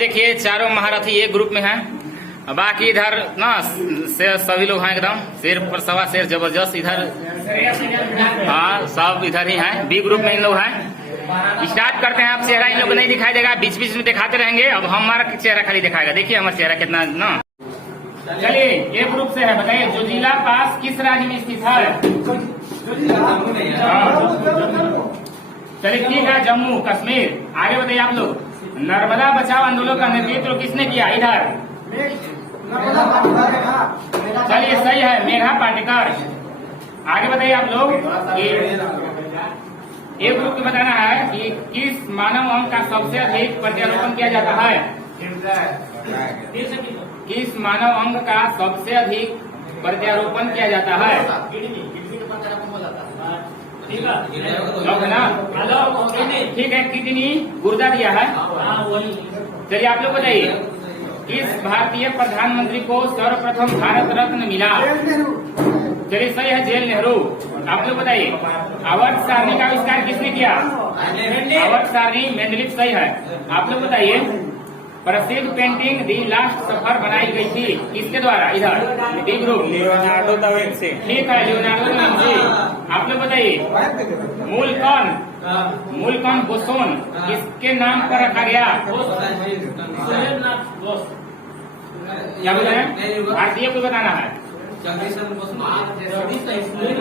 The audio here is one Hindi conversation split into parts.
देखिए चारों महारथी एक ग्रुप में हैं, बाकी इधर ना सभी लोग हैं एकदम शेर पर सवा शेर जबरदस्त। इधर हाँ सब इधर ही हैं, बी ग्रुप में इन लोग हैं। स्टार्ट करते हैं। आप चेहरा इन लोग को नहीं दिखाई देगा, बीच बीच में दिखाते रहेंगे। अब हमारा चेहरा खाली दिखाएगा। देखिए हमारा चेहरा कितना ना। चलिए एक ग्रुप से है, बताइए जोजिला पास किस राज्य में स्थित है? चलिए ठीक है, जम्मू कश्मीर। आगे बताइए आप लोग, नर्मदा बचाओ आंदोलन का नेतृत्व किसने किया? इधर चलिए सही है, मेघा पाटेकर। आगे बताइए आप लोग, एक ग्रुप को बताना है कि किस मानव अंग का सबसे अधिक प्रत्यारोपण किया जाता है? किस मानव अंग का सबसे अधिक प्रत्यारोपण किया जाता है? ठीक है, किडनी गुर्दा दिया है। चलिए आप लोग बताइए, किस भारतीय प्रधानमंत्री को सर्वप्रथम भारत रत्न मिला? चलिए सही है, जवाहरलाल नेहरू। आप लोग बताइए, आवर्त सारणी का आविष्कार किसने किया? आवर्त सारणी मेंडलीफ। सही है। आप लोग बताइए, प्रसिद्ध पेंटिंग दी लास्ट सफर बनाई गई थी किसके द्वारा? इधर D group, Leonardo da Vinci. ठीक है, लियोनार्डो दा विंची। आप लोग बताइए, मूलकण बोसोन किसके नाम पर रखा गया? क्या बोल रहे हैं? भारतीय को बताना है।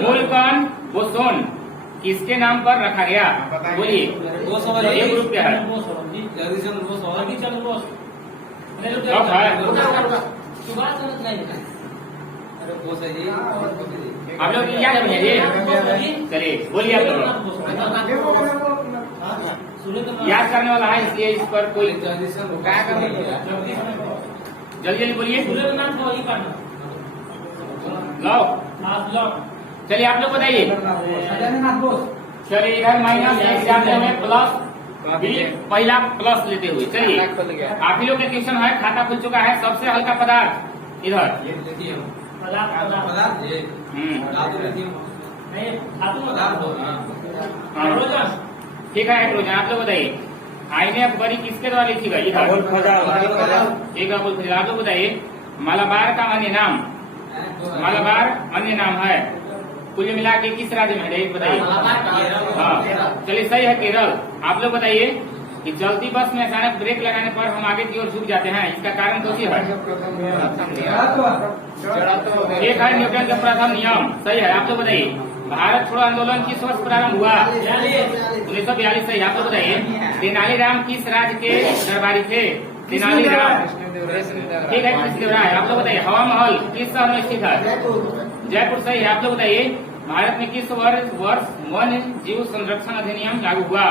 मूलकण बोसोन किसके नाम पर रखा गया? बोलिए। ये ग्रुप क्या है? आप लोग याद है भैया जी? चलिए बोलिए आप लोग। याद करने वाला है, इसलिए इस पर कोई क्या कर, जल्दी जल्दी बोलिए। लो चलिए आप लोग बताइए। चलिए इधर माइनस में प्लस बी, पहला प्लस लेते हुए। चलिए आप ही लोग का क्वेश्चन है, खाता खुल चुका है। सबसे हल्का पदार्थ इधर ठीक है, हाइड्रोजन। आप लोग बताइए, आईने अकबरी किसके द्वारा लिखी गई? इधर ठीक है। आप लोग बताइए, मलाबार का अन्य नाम? मलाबार अन्य नाम है। कुल मिला के किस राज्य में है? बताइए। हाँ चलिए सही है, केरल। आप लोग बताइए कि चलती बस में अचानक ब्रेक लगाने पर हम आगे की ओर झुक जाते हैं, इसका कारण तो है? एक है न्यूटन का प्रथम नियम। सही है। आप लोग बताइए, भारत छोड़ो आंदोलन किस वर्ष प्रारंभ हुआ? 1942। सही। आप लोग बताइए, तेनालीराम किस राज्य के दरबारी थे? तेनालीराम। ठीक है, कृष्णदेवराय। आप लोग बताइए, हवा महल किस शहर में स्थित है? जयपुर। सही है। आप लोग बताइए, भारत में किस वर्ष वन्य जीव संरक्षण अधिनियम लागू हुआ?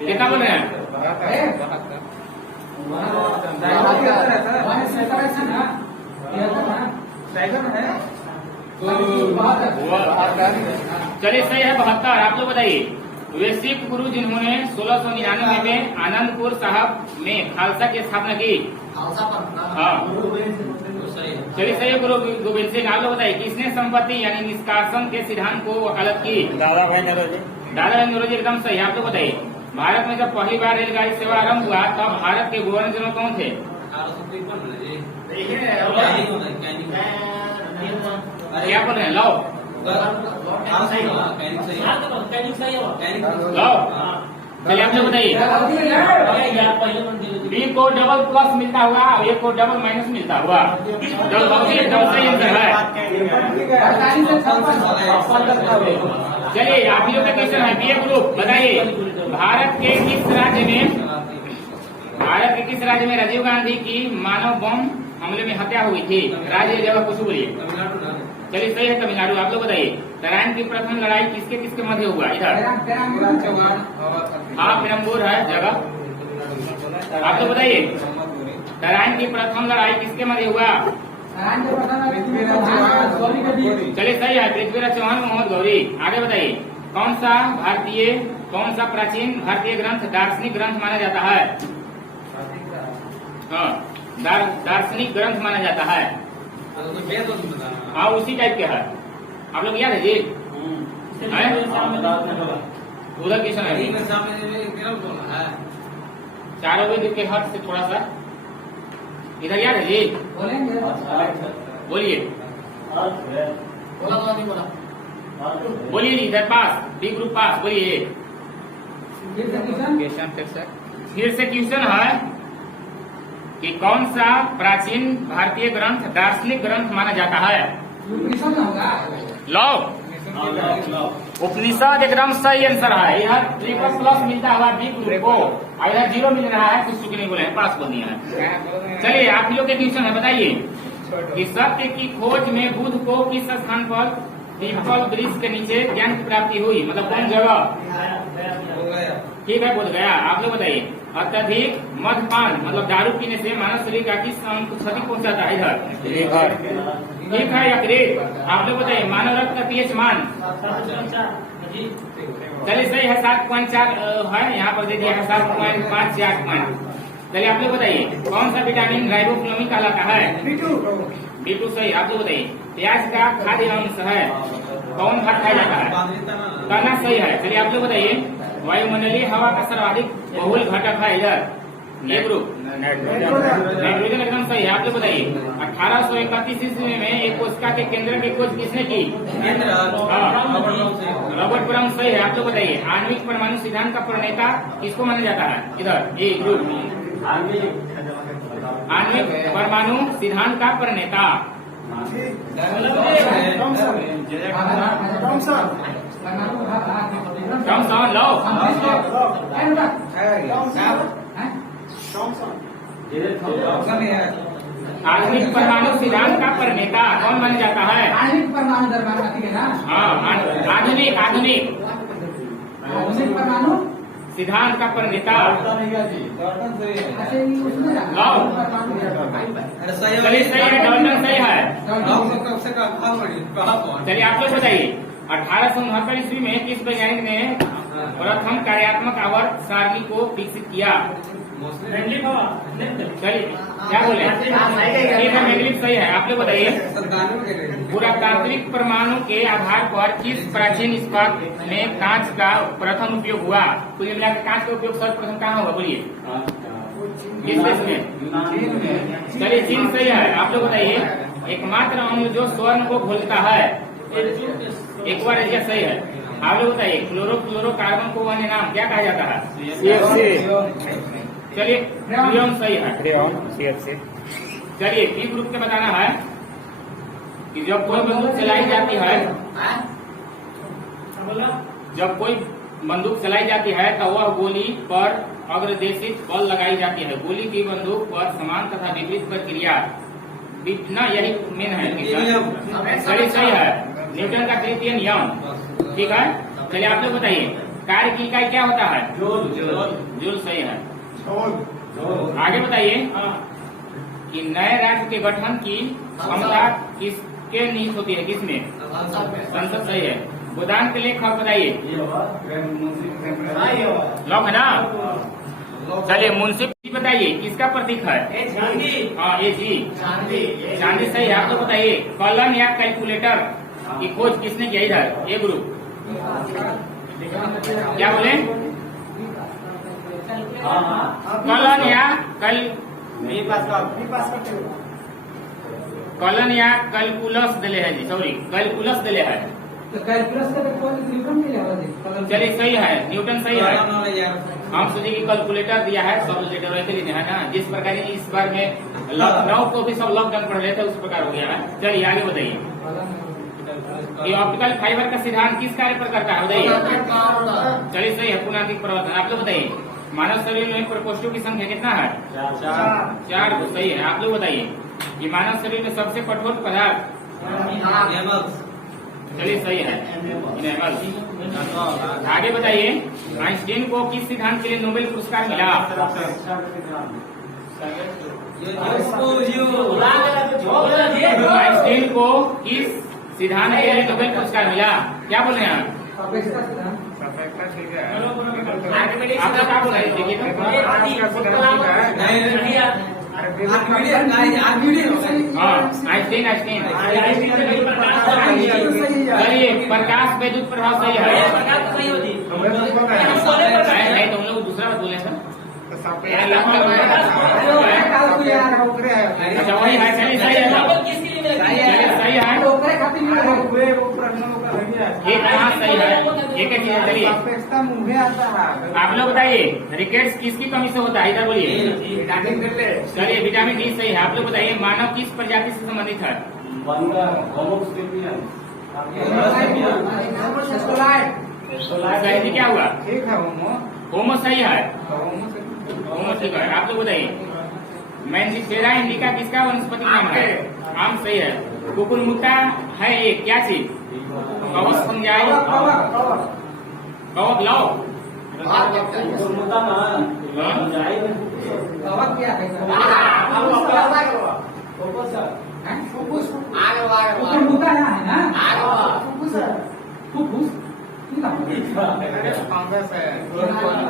कितना बोल रहे हैं? चलिए सही है, 72। आप लोग बताइए, वे सिख गुरु जिन्होंने 1699 में आनंदपुर साहब में खालसा की स्थापना की? हाँ चलिए सही है, गुरु गोविंद सिंह। आप लोग बताइए, किसने संपत्ति यानी निष्कासन के सिद्धांत को वकालत की? दादा भाई नौरोजी। एकदम सही। आप लोग बताइए, भारत में जब पहली बार रेलगाड़ी सेवा आरंभ हुआ तब भारत के गवर्नर जनरल कौन थे? क्या बोल रहे हैं? लो चलिए आप लोग बताइए, बी को डबल प्लस मिलता हुआ, ए को डबल माइनस मिलता हुआ। चलिए आप ही लोग का क्वेश्चन है, बी ग्रुप। बताइए, भारत के किस राज्य में राजीव गांधी की मानव बम हमले में हत्या हुई थी? राज्य जगह कुछ बोलिए। चलिए सही है, तमिलनाडु। आप लोग बताइए, तराइन की प्रथम लड़ाई किसके मध्य हुआ? इधर हाँ पेरम्बूर है जगह। आप लोग बताइए, तराइन की प्रथम लड़ाई किसके मध्य हुआ? चलिए सही है, पृथ्वीराज चौहान, मोहम्मद गौरी। आगे बताइए, कौन सा प्राचीन भारतीय ग्रंथ दार्शनिक ग्रंथ माना जाता है? हाँ दार्शनिक ग्रंथ माना जाता है। हाँ उसी टाइप के है। आप लोग याद है जी? उधर क्वेश्चन है। चारों वेद के हद से थोड़ा सा इधर याद है जी, बोलिए बोलिए जी, इधर पास, बी ग्रुप पास, बोलिए। फिर से क्वेश्चन है कि कौन सा प्राचीन भारतीय ग्रंथ दार्शनिक ग्रंथ माना जाता है? लौ उपनिषद एकदम सही आंसर है। यह ट्रिपल प्लस मिलता हुआ बी ग्रुप को, और इधर 0 मिल रहा है, कुछ चुके नहीं बोले हैं, पास बोल दिया है। चलिए आप लोग के क्वेश्चन है, बताइए कि सत्य की खोज में बुद्ध को किस स्थान पर पीपल वृक्ष के नीचे ज्ञान की प्राप्ति हुई, मतलब कौन जगह? ठीक है, बोल गया। आप लोग बताइए अत्यधिक मद्यपान मतलब दारू पीने से मानव शरीर का किस अंग को क्षति पहुंचाता है? इधर ठीक है या ग्रेट? आप लोग बताइए मानव रक्त का पीएच मान, चलिए सही है 7.4 है, यहाँ पर दे दिया है 7.5 या 8 पॉइंट। चलिए आप लोग बताइए कौन सा विटामिन राइबोफ्लाविन कहलाता है? B2 सही। आप लोग बताइए प्याज का खाद्य अंश है, कौन भाग खाया जाता है? करना सही है। चलिए आप लोग बताइए वायुमंडलीय हवा का सर्वाधिक बहुल घटक है इधर, ये ग्रुप नाइट्रोजन एकदम सही है। आप लोग बताइए 1831 ईस्वी में एक कोशिका के केंद्र की खोज किसने की? रॉबर्ट ब्राउन सही है। आप लोग बताइए आणविक परमाणु सिद्धांत का प्रणेता किसको माना जाता है? इधर ये ग्रुप आणविक परमाणु सिद्धांत का प्रणेता आणविक परमाणु सिद्धांत का प्रणेता कौन माना जाता है? आणविक परमाणु दरबार है ना? हाँ, आधुनिक आधुनिक परमाणु सिद्धांत का प्रणेता। चलिए सही है, डॉल्टन सही है। चलिए आप लोग बताइए 1869 ईस्वी में किस वैज्ञानिक ने प्रथम कार्यात्मक आवर्त सारणी को विकसित किया? चलिए क्या बोले? ठीक है, मैग्लिफ सही है। आप लोग बताइए पुरातात्विक परमाणु के आधार पर किस प्राचीन इस्पात में कांच का प्रथम उपयोग हुआ? कुल मिलाकर कांच का उपयोग सर्वप्रथम कहाँ हुआ? बोलिए किस देश में? चलिए चीन सही है। आप लोग बताइए एकमात्र अम्ल जो स्वर्ण को घोलता है, एक बार एरिया सही है। आप लोग बताइए क्लोरोफ्लोरोकार्बन को अन्य नाम क्या कहा जाता है? चलिए फ्रियोन सही है। चलिए बी ग्रुप के बताना है कि जब कोई बंदूक चलाई जाती है, जब कोई बंदूक चलाई जाती है तो वह गोली पर अग्रदेशित बल लगाई जाती है। गोली की बंदूक पर समान तथा विपरीत प्रक्रिया ना, यही मेन है। सही है, न्यूटन का तृतीय नियम। ठीक है, चलिए आप लोग बताइए कार्य की इकाई क्या होता है? जूल सही है। आगे बताइए कि नए राज्य के गठन की क्षमता किसके निहित होती है? किसमें? संसद सही है। गोदान के लेख बताइए, लॉक है ना? चलिए मुंशी बताइए किसका प्रतीक है? हाँ ये जी चांदी सही है। आप लोग बताइए कलम या कैलकुलेटर की खोज किसने किया? इधर ये ग्रुप क्या बोले? कलन या कलन या कैलकुलस दिले है जी, सॉरी कैलकुलस दिले है। तो कैलकुलस का न्यूटन मिले? चलिए सही है, न्यूटन सही है। हम सोचे कि कैलकुलेटर दिया है, सब लेटर वैसे लिए है ना। जिस प्रकार इस बार में लखनऊ को भी सब लॉकडाउन पढ़ रहे थे, उस प्रकार हो गया है। चलिए आगे बताइए ये ऑप्टिकल फाइबर का सिद्धांत किस कार्य पर करता है? बताइए। चलिए सही है, पुनर्दिक प्रवर्तन। आप लोग बताइए मानव शरीर में प्रकोष्ठों की संख्या कितना है? 4 सही है। आप लोग बताइए कि मानव शरीर में सबसे कठोर पदार्थ? चलिए सही है, आगे बताइए आइंस्टीन को किस सिद्धांत के लिए नोबेल पुरस्कार मिला? आइंस्टीन को किस सिद्धांत के लिए नोबेल पुरस्कार मिला? क्या बोल रहे हैं आप? आप क्या बोल रहे आइंस्टीन चलिए प्रकाश विद्युत प्रभाव सही है। नहीं तो हम लोग दूसरा बात बोले सर। अच्छा वही है, चलिए सही है, चलिए सही है, ये कहाँ सही है, ये क्या चीज है, चलिए आप लोग बताइए रिकेट्स किसकी कमी से होता है, इधर बोलिए। चलिए विटामिन डी सही है। आप लोग बताइए मानव किस प्रजाति से संबंधित है? सही क्या हुआ? होमो सही है, होमो ठीक है। आप लोग बताइए मैंजिफेरा इंडिका किसका वनस्पति नाम है? आम सही है। कुकुरमुत्ता है ये क्या चीज? कवच फंजाई, कवक लाओ,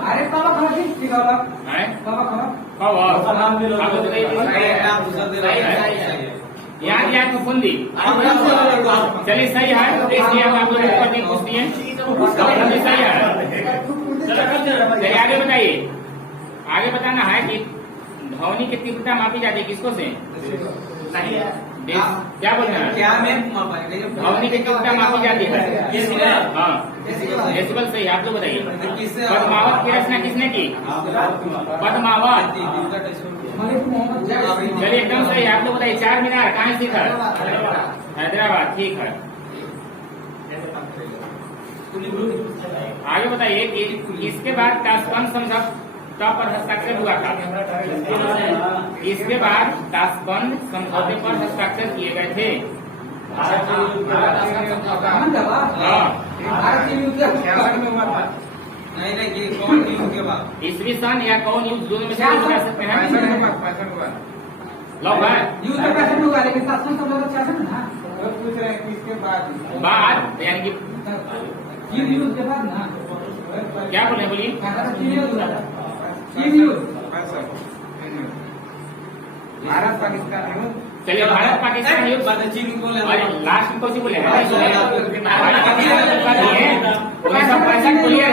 अरे कवा याद याद को फुंदी। चलिए सही है, इसलिए हम आप लोग ऊपर पूछ दिए, सही है। चलिए आगे बताइए, आगे बताना है कि ध्वनि की तीव्रता मापी जाती है किसको से? क्या बोल रहे हैं? ध्वनि की तीव्रता मापी जाती है, हाँ डेसिबल सही। आप लोग बताइए पद्मावत की रचना किसने की? पद्मावत, चलिए एकदम सही। आप लोग बताइए चार मीनार कहाँ स्थित है? हैदराबाद, ठीक है। आगे बताइए कि इसके बाद ताशकंद समझौता पर हस्ताक्षर हुआ था। इसके बाद ताशकंद समझौते पर हस्ताक्षर किए गए थे। ईसवी सन या कौन युद्ध दोनों में से कुछ कह सकते हैं? लो भाई युद्ध कैसे हुआ, लेकिन शासन सब लोग शासन ना पूछ रहे हैं किसके बाद यानी कि युद्ध के बाद ना क्या बोले, बोलिए। भारत पाकिस्तान युद्ध, चलिए भारत पाकिस्तान युद्ध लास्ट में कौन सी बोले? 1965 बोलिए,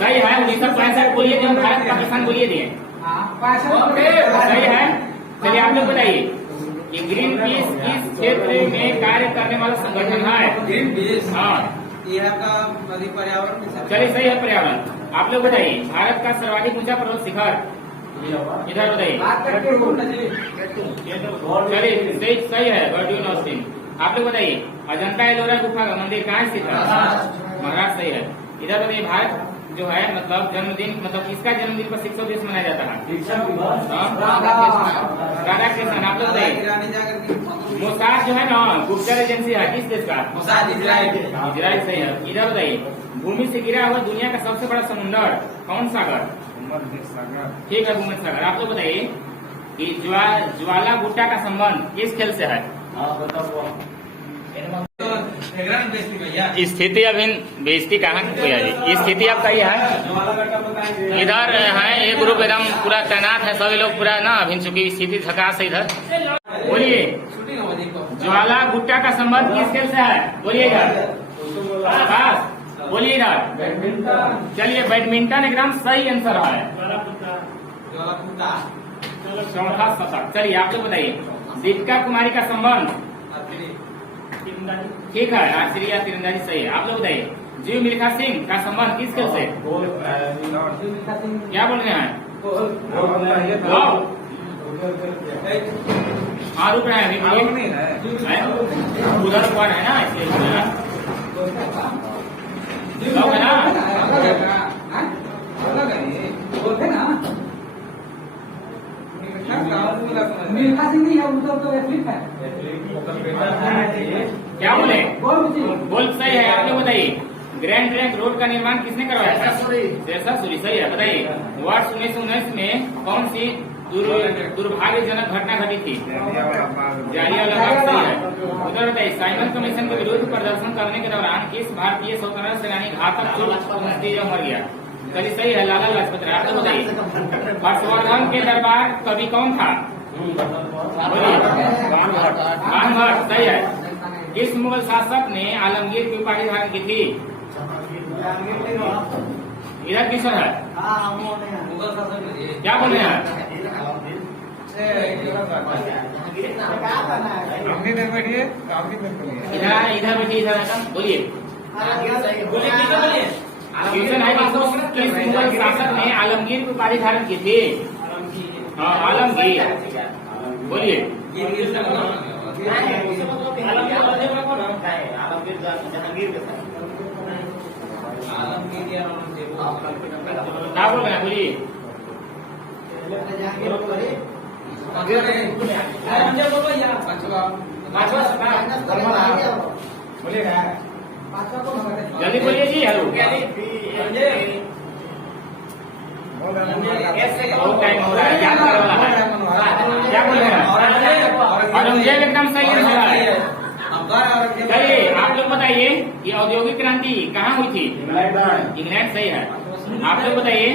सही है। 1965 बोलिए, जो भारत पाकिस्तान बोलिए दिए, सही है। चलिए आप लोग बताइए कि ग्रीन पीस किस क्षेत्र में कार्य करने वाला संगठन है? ग्रीन पीस, हाँ पर्यावरण। चलिए सही है, पर्यावरण। आप लोग बताइए भारत का सर्वाधिक ऊंचा पर्वत शिखर, इधर बताइए। चलिए सही है, बर्ड्यून ऑस्टिन। आप लोग बताइए अजंता एलोरा गुफा का मंदिर कहाँ स्थित है? महाराष्ट्र, सही है। इधर बताइए भारत जो है मतलब जन्मदिन, मतलब किसका जन्मदिन पर शिक्षक दिवस मनाया जाता है? राधा कृष्ण। आप लोग बताइए मोसाद जो है ना गुप्तचर एजेंसी है, किस देश का? इजराइल, सही है। इधर बताइए भूमि से गिरा हुआ दुनिया का सबसे बड़ा समुद्र कौन सागर? ठीक है, भूमध्य सागर। आप लोग बताइए कि ज्वाला गुट्टा का संबंध किस खेल से है? स्थिति अभी बेइज्जती कहाँ की भैया जी? स्थिति आपका ये है, इधर है ये ग्रुप एकदम पूरा तैनात है, सभी लोग पूरा ना अभी चूंकि स्थिति झकास है। इधर बोलिए ज्वाला गुट्टा का संबंध किस खेल से है? बोलिए इधर, बोलिए इधर। चलिए बैडमिंटन एकदम सही आंसर है, चौथा शतक। चलिए आप लोग बताइए दीपिका कुमारी का संबंध, ठीक है, आर्चरी या तीरंदाजी, सही है। आप लोग बताइए जीव मिल्खा सिंह का संबंध किस खेल से? क्या बोल रहे हैं? हाँ रुक रहे हैं अभी, उधर ऊपर है ना, इसलिए है ना। मिल्खा सिंह नहीं है, उधर तो एथलीट है। क्या बोले? बोल सही है। आप लोग बताइए ग्रैंड ट्रंक रोड का निर्माण किसने करवाया? शेषासुरी, सही है। बताइए वर्ष 1919 में कौन सी दुर्भाग्यजनक घटना घटी थी? जालियांवाला बाग, सही है। उधर बताइए साइमन कमीशन के विरुद्ध प्रदर्शन करने के दौरान किस भारतीय स्वतंत्रता सेनानी घातक चोट पहुंचते मर गया? चलिए सही है, लाला लाजपत राय। आप लोग बताइए हर्षवर्धन के दरबार कवि कौन था? बाणभट्ट, सही है। किस मुगल शासक ने आलमगीर की उपाधि धारण की थी? इधर किशन है, मुगल शासन में क्या बोल रहे हैं? अपनी इधर बैठिए, आपकी इधर करिए। इधर आए, इधर बैठिए, इधर आकर बोलिए। क्वेश्चन है कि किस मुगल शासक ने आलमगीर की उपाधि धारण की थी? हाँ, आलमगीर, बोलिए। क्या बोल रहे हैं, बोलिए। जल्दी बोलिए जी। हेलो, बहुत टाइम हो रहा है, याद करने वाला है। क्या बोल रहे हैं? औरंगजेब एकदम सही है। चलिए आप लोग बताइए कि औद्योगिक क्रांति कहाँ हुई थी? इंग्लैंड, सही है। आप लोग बताइए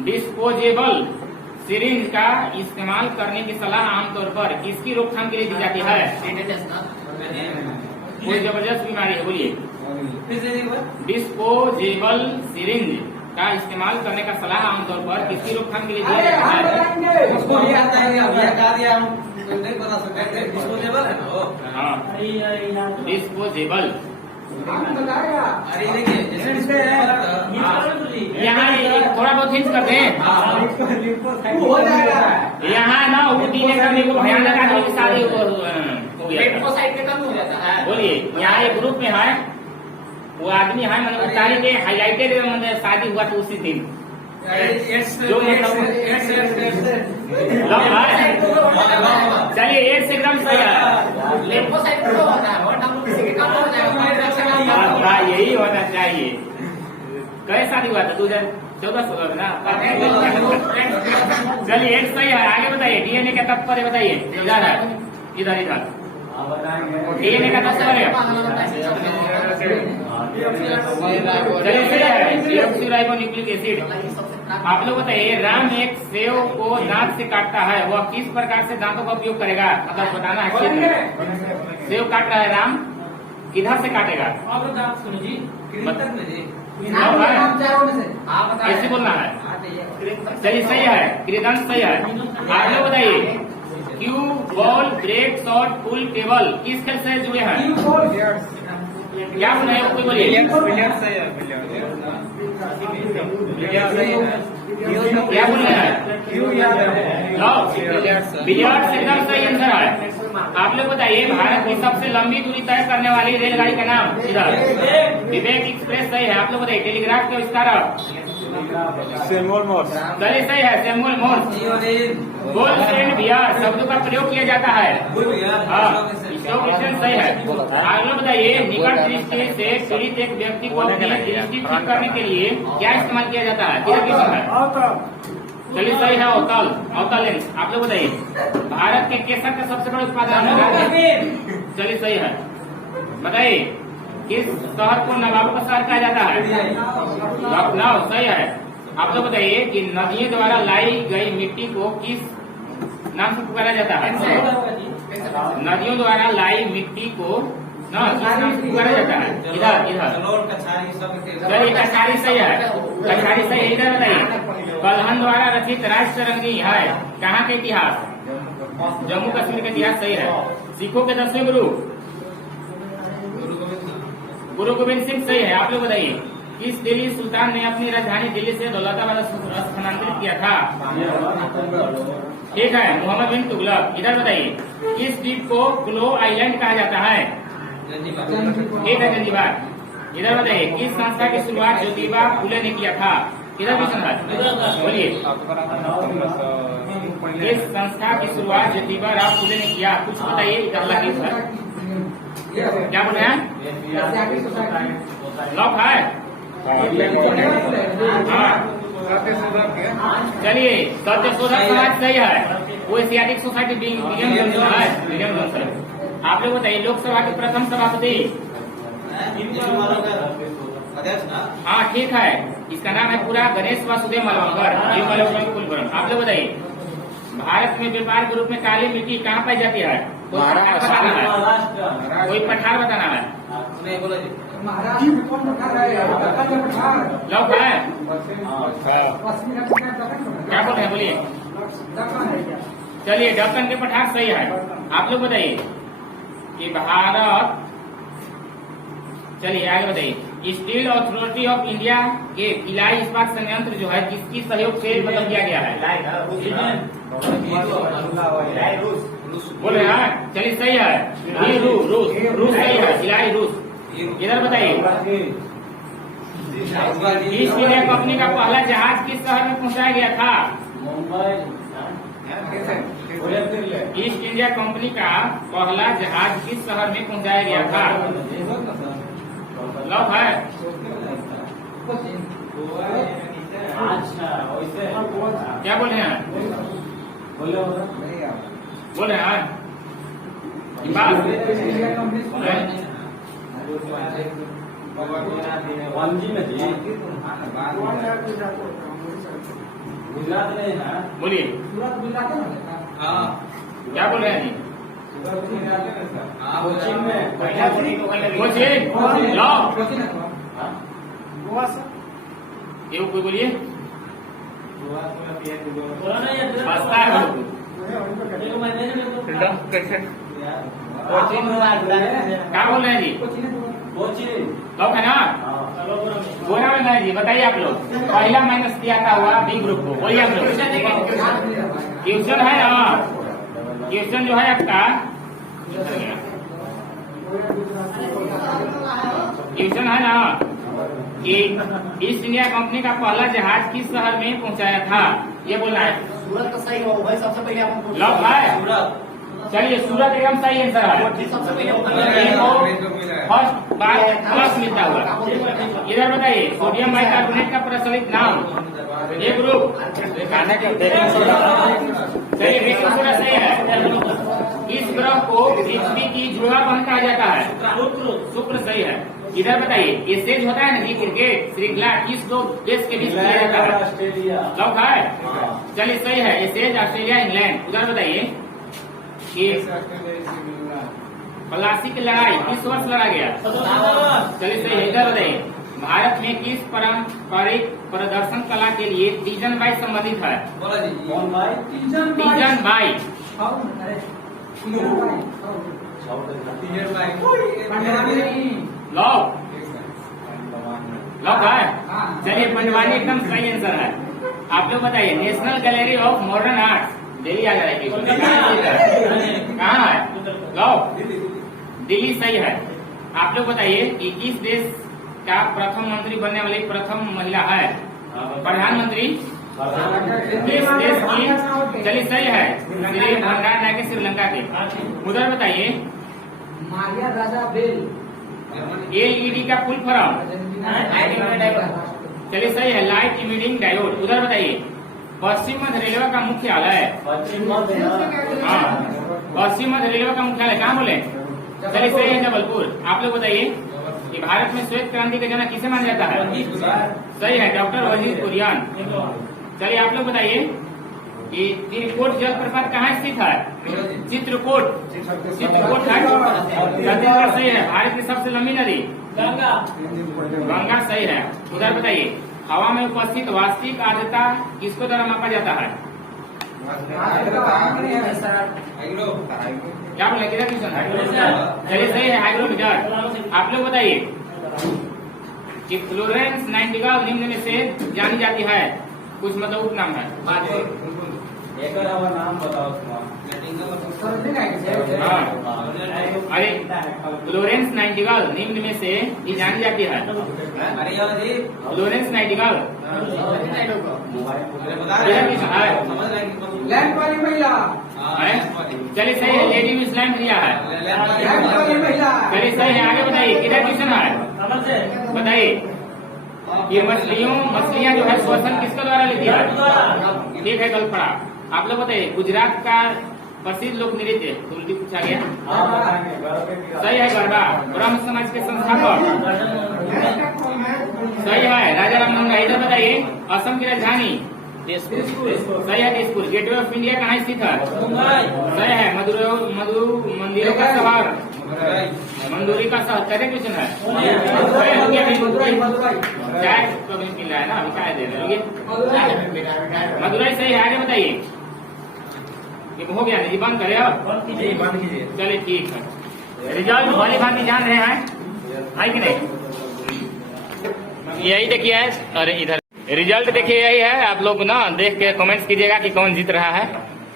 डिस्पोजेबल सिरिंज का इस्तेमाल करने की सलाह आमतौर पर किसकी रोकथाम के लिए दी जाती है? कोई जबरदस्त बीमारी है, बोलिए। डिस्पोजेबल सिरिंज का इस्तेमाल करने का सलाह आमतौर पर किसकी रोकथाम के लिए दिया जाता है? उसको ये आता है कि अब ये कहा दिया, हम नहीं बता सकते। डिस्पोजेबल है ना वो? हाँ, डिस्पोजेबल। अरे देखिए, जैसे यहाँ थोड़ा बहुत हिंट करते हैं। यहाँ ना वो दीने का मेरे को भयानक आदमी की शादी हो गया था। बोलिए, यहाँ एक ग्रुप में है, वो आदमी है, मतलब तारीख के हाईलाइटेड मतलब शादी हुआ था उसी दिन। जो चलिए, एड्स एकदम सही है। यही होना चाहिए। कई शादी हुआ था? 2014 ना। चलिए, एड्स सही है। आगे बताइए, डीएनए का तात्पर्य बताइए। इधर है, इधर इधर डीएनए का तात्पर्य डीऑक्सीराइबोन्यूक्लिक एसिड। आप लोग बताइए, राम एक सेव को दांत से काटता है, वह किस प्रकार से दांतों का उपयोग करेगा? मतलब बताना है। सेव काट रहा है राम, किधर से काटेगा? ऐसे बोलना है। चलिए, सही है, कृदंत सही है। आप लोग बताइए, क्यू बॉल ब्रेक शॉट पुल टेबल किस खेल से जुड़े हैं? क्या बोल रहे हैं, कोई बोलिए। क्या बोल रहे हैं? बिलियर्ड्स एकदम सही आंसर है। आप लोग बताइए, भारत की सबसे लंबी दूरी तय करने वाली रेलगाड़ी का नाम? इधर विवेक एक्सप्रेस, सही है। आप लोग बताइए, टेलीग्राफ के आविष्कारक? सैमुअल मोर्स, सही है, सैमुअल मोर्स। गोल्डस्टीन बियर शब्दों का प्रयोग किया जाता है। हाँ, सही है। आप लोग बताइए, निकट दृष्टि से पीड़ित एक व्यक्ति को अपनी दृष्टि ठीक करने के लिए क्या इस्तेमाल किया जाता है? किधर किसम है? चलिए, सही है, अवतल, अवतल लेंस। आप लोग बताइए, भारत के केसर का सबसे बड़ा उत्पादन? चलिए, सही है। बताइए, किस शहर को नवाबों का शहर कहा जाता है? लखनऊ, सही है। आप लोग बताइए कि नदियों द्वारा लाई गई मिट्टी को किस नाम से पुकारा जाता है? नदियों द्वारा लाई मिट्टी को किस नाम से पुकारा जाता है? इधर इधर चलिए, कछारी सही है, कछारी सही है। इधर बताइए, कल्हन द्वारा रचित राष्ट्ररंगी है कहाँ के इतिहास? जम्मू कश्मीर का इतिहास, सही है। सिखों के 10वें गुरु? गुरु गोविंद सिंह, सही है। आप लोग बताइए, किस दिल्ली सुल्तान ने अपनी राजधानी दिल्ली से दौलताबाद स्थानांतरित किया था? ठीक है, मोहम्मद बिन तुगलक। इधर बताइए, किस द्वीप को ग्लो आइलैंड कहा जाता है? ठीक है, जंजीबार। इधर बताइए, किस संस्था की शुरुआत ज्योतिबा फुले ने किया था? किधर भी संस्था, बोलिए। किस संस्था की शुरुआत ज्योतिबा राव फुले ने किया? कुछ बताइए। इकल्ला किस है? क्या बोल रहे हैं? लॉक है। चलिए, सत्य शोधक समाज, सही है। वो एशियाटिक सोसाइटी विलियम जॉनसन है, विलियम जॉनसन। आप लोग बताइए, लोकसभा के प्रथम सभापति? हाँ, ठीक है, इसका नाम है पूरा गणेश वासुदेव मलवंकर। आप लोग बताइए, भारत में व्यापार के रूप में काली मिट्टी कहाँ पाई जाती है? कोई पठार बताना है। महाराष्ट्र में कौन पठार है? दक्कन में पठार। लॉक है? पश्चिमी घाट में दक्कन में पठार। क्या बोल रहे हैं, बोलिए। दक्कन है क्या? चलिए, दक्कन के पठार सही है। आप लोग बताइए कि भारत, चलिए आगे बताइए, स्टील अथॉरिटी ऑफ इंडिया के भिलाई इस्पात संयंत्र जो है किसकी सहयोग से मतलब किया गया है? बोल रहे हैं? चलिए सही है, रूस सही है, भिलाई रूस। इधर बताइए, ईस्ट इंडिया कंपनी का पहला जहाज किस शहर में पहुंचाया गया था? ईस्ट इंडिया कंपनी का पहला जहाज किस शहर में पहुंचाया गया था? लॉक है? क्या बोल रहे हैं? बोल रहे हैं? गुजरात में है। बोलिए, सूरत गुजरात है ना? हाँ, क्या बोल रहे हैं जी? कोचिंग में कोचिंग, लॉक। कोचिंग है तो? गोवा से? ये कोई बोलिए, बस्ता है कैसे? क्या बोल रहे हैं जी? लॉक है ना? बोला में नहीं जी, बताइए आप लोग। पहला माइनस दिया था हुआ बी ग्रुप को, बोलिए आप लोग। ट्यूशन है ना? ट्यूशन जो है आपका, ट्यूशन है ना कि ईस्ट इंडिया कंपनी का पहला जहाज किस शहर में पहुंचाया था, ये बोलना है। सूरत तो सही हो भाई, सबसे पहले आपको लॉक है? चलिए, सूरत एकदम सही आंसर है। सबसे पहले फर्स्ट बार प्लस मिलता हुआ। इधर बताइए, सोडियम बाइकार्बोनेट का प्रचलित नाम, ये ग्रुप। चलिए, रेटिंग पूरा सही है। इस ग्रह को पृथ्वी की जुड़ा बहन कहा जाता है? शुक्र सही है। इधर बताइए, ये सेज होता है ना जी, क्रिकेट श्रृंखला किस दो देश के बीच खेला जाता है? ऑस्ट्रेलिया। लॉक है? चलिए सही है, ये सेज ऑस्ट्रेलिया इंग्लैंड। उधर बताइए, प्लासी की लड़ाई किस वर्ष लड़ा गया? चलिए सही है। इधर बताइए, भारत में किस पारंपरिक प्रदर्शन कला के लिए तीजन बाई संबंधित है? कौन भाई? तीजन बाई। लॉक, लॉक है? चलिए, पंडवानी एकदम सही आंसर है। आप लोग बताइए, National Gallery of Modern Arts Delhi आ जाएगी, कहाँ है? लॉक, दिल्ली सही है। आप लोग बताइए कि किस देश का प्रथम मंत्री बनने वाली प्रथम महिला है? प्रधानमंत्री किस देश की? चलिए सही है, श्री भंडार नायके श्रीलंका के। उधर बताइए, मारिया राजा बेल। एलईडी का फुल फॉर्म? चलिए सही है, लाइट इमिटिंग डायोड। उधर बताइए, पश्चिम मध्य रेलवे का मुख्यालय? हाँ, पश्चिम मध्य रेलवे का मुख्यालय कहाँ बोले? चलिए सही है, जबलपुर। आप लोग बताइए कि भारत में श्वेत क्रांति का जनक किसे माना जाता है? सही है, डॉक्टर वजीर कुरियन। चलिए आप लोग बताइए कि चित्रकूट जलप्रपात कहाँ स्थित है? चित्रकूट, चित्रकूट है छत्तीसगढ़। सही है। भारत की सबसे लंबी नदी? गंगा सही है। उधर बताइए, हवा में उपस्थित वास्तविक आर्द्रता किसको द्वारा मापा जाता है? क्या बोले, किधर ट्यूशन है? चलिए सही है, हाइग्रोमीटर। आप लोग बताइए कि फ्लोरेंस नाइटिंगेल निम्न में से जानी जाती है, कुछ मतलब उपनाम है। एक नाम बताओ तुम्हारा। अरे, फ्लोरेंस नाइटिंगेल निम्न में से ये जानी जाती है? फ्लोरेंस नाइटिंगेल लैंड वाली महिला। चलिए सही है, लेडी में इस्लाम दिया है। लैंड वाली महिला। चलिए सही है, आगे बताइए, किधर ट्यूशन है? बताइए, ये मछलियाँ जो है श्वसन किसके द्वारा लेती है? ठीक है, गलत पड़ा। आप लोग बताइए, गुजरात का प्रसिद्ध लोक नृत्य, तो उल्टी पूछा गया। सही है, गरबा। ब्रह्म समाज के संस्थापक? सही है, राजा राममोहन राय। इधर बताइए, असम की राजधानी? सही है, तेजपुर। गेटवे ऑफ इंडिया कहाँ स्थित है? सही है, मधु मंदिरों का शहर? मंदूरी का 77 क्वेश्चन है। चाय तो भी मिल रहा है ना, अभी क्या दे रहे हैं? मदुराई सही है, आगे बताइए। ये हो गया जी, बंद करें अब? बंद कीजिए। चलिए ठीक है। रिजल्ट भली भांति जान रहे हैं, है कि नहीं? यही देखिए है, अरे इधर रिजल्ट देखिए यही है। आप लोग ना देख के कमेंट्स कीजिएगा कि कौन जीत रहा है।